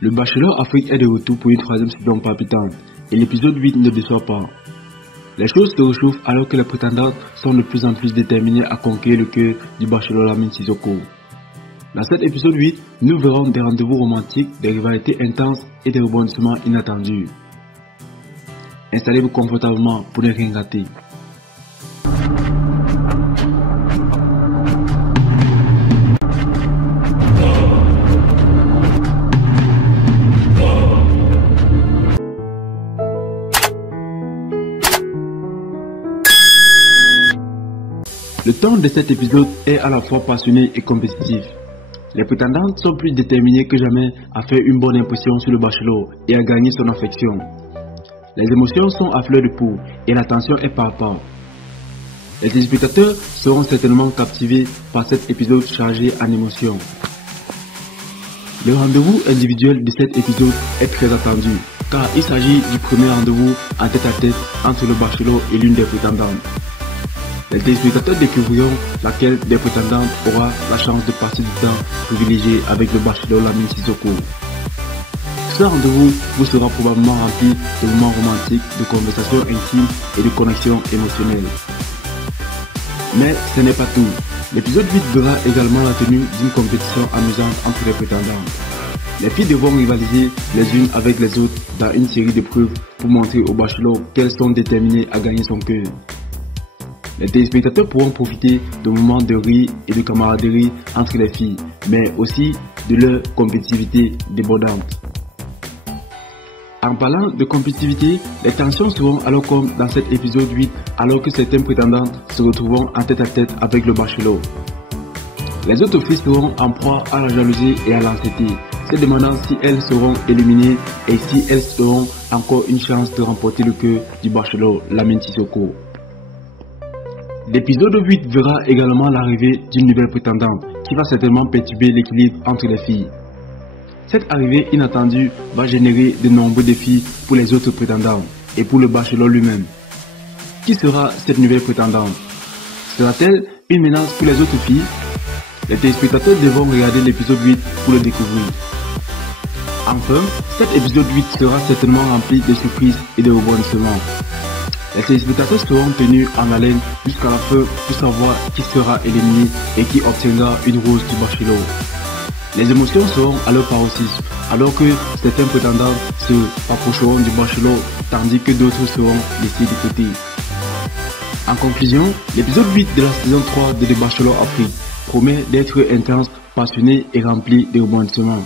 Le Bachelor Afrique est de retour pour une troisième saison palpitante et l'épisode 8 ne déçoit pas. Les choses se réchauffent alors que les prétendantes sont de plus en plus déterminées à conquérir le cœur du Bachelor Lamine Sissoko. Dans cet épisode 8, nous verrons des rendez-vous romantiques, des rivalités intenses et des rebondissements inattendus. Installez-vous confortablement pour ne rien rater. Le ton de cet épisode est à la fois passionné et compétitif. Les prétendantes sont plus déterminées que jamais à faire une bonne impression sur le bachelor et à gagner son affection. Les émotions sont à fleur de peau et la tension est palpable. Les téléspectateurs seront certainement captivés par cet épisode chargé en émotions. Le rendez-vous individuel de cet épisode est très attendu car il s'agit du premier rendez-vous en tête-à-tête entre le bachelor et l'une des prétendantes. Les téléspectateurs découvriront laquelle des prétendantes aura la chance de passer du temps privilégié avec le bachelor Lamine Sissoko. Ce rendez-vous vous sera probablement rempli de moments romantiques, de conversations intimes et de connexions émotionnelles. Mais ce n'est pas tout. L'épisode 8 verra également la tenue d'une compétition amusante entre les prétendantes. Les filles devront rivaliser les unes avec les autres dans une série d'épreuves pour montrer au bachelor qu'elles sont déterminées à gagner son cœur. Les téléspectateurs pourront profiter de moments de rire et de camaraderie entre les filles, mais aussi de leur compétitivité débordante. En parlant de compétitivité, les tensions seront alors comme dans cet épisode 8 alors que certaines prétendantes se retrouveront en tête-à-tête avec le bachelor. Les autres filles seront en proie à la jalousie et à l'anxiété, se demandant si elles seront éliminées et si elles auront encore une chance de remporter le cœur du bachelor Lamine Sissoko. L'épisode 8 verra également l'arrivée d'une nouvelle prétendante qui va certainement perturber l'équilibre entre les filles. Cette arrivée inattendue va générer de nombreux défis pour les autres prétendantes et pour le bachelor lui-même. Qui sera cette nouvelle prétendante? Sera-t-elle une menace pour les autres filles? Les téléspectateurs devront regarder l'épisode 8 pour le découvrir. Enfin, cet épisode 8 sera certainement rempli de surprises et de rebondissements. Les téléspectateurs seront tenus en haleine jusqu'à la fin pour savoir qui sera éliminé et qui obtiendra une rose du bachelor. Les émotions seront à leur paroxysme alors que certains prétendants se rapprocheront du bachelor tandis que d'autres seront laissés de côté. En conclusion, l'épisode 8 de la saison 3 de The Bachelor Afrique promet d'être intense, passionné et rempli de rebondissements.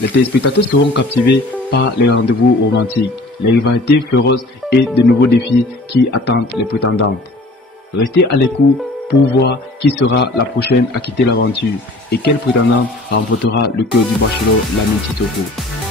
Les téléspectateurs seront captivés par les rendez-vous romantiques, les rivalités féroces et de nouveaux défis qui attendent les prétendantes. Restez à l'écoute pour voir qui sera la prochaine à quitter l'aventure et quelle prétendante remportera le cœur du bachelor Lamine Sissoko.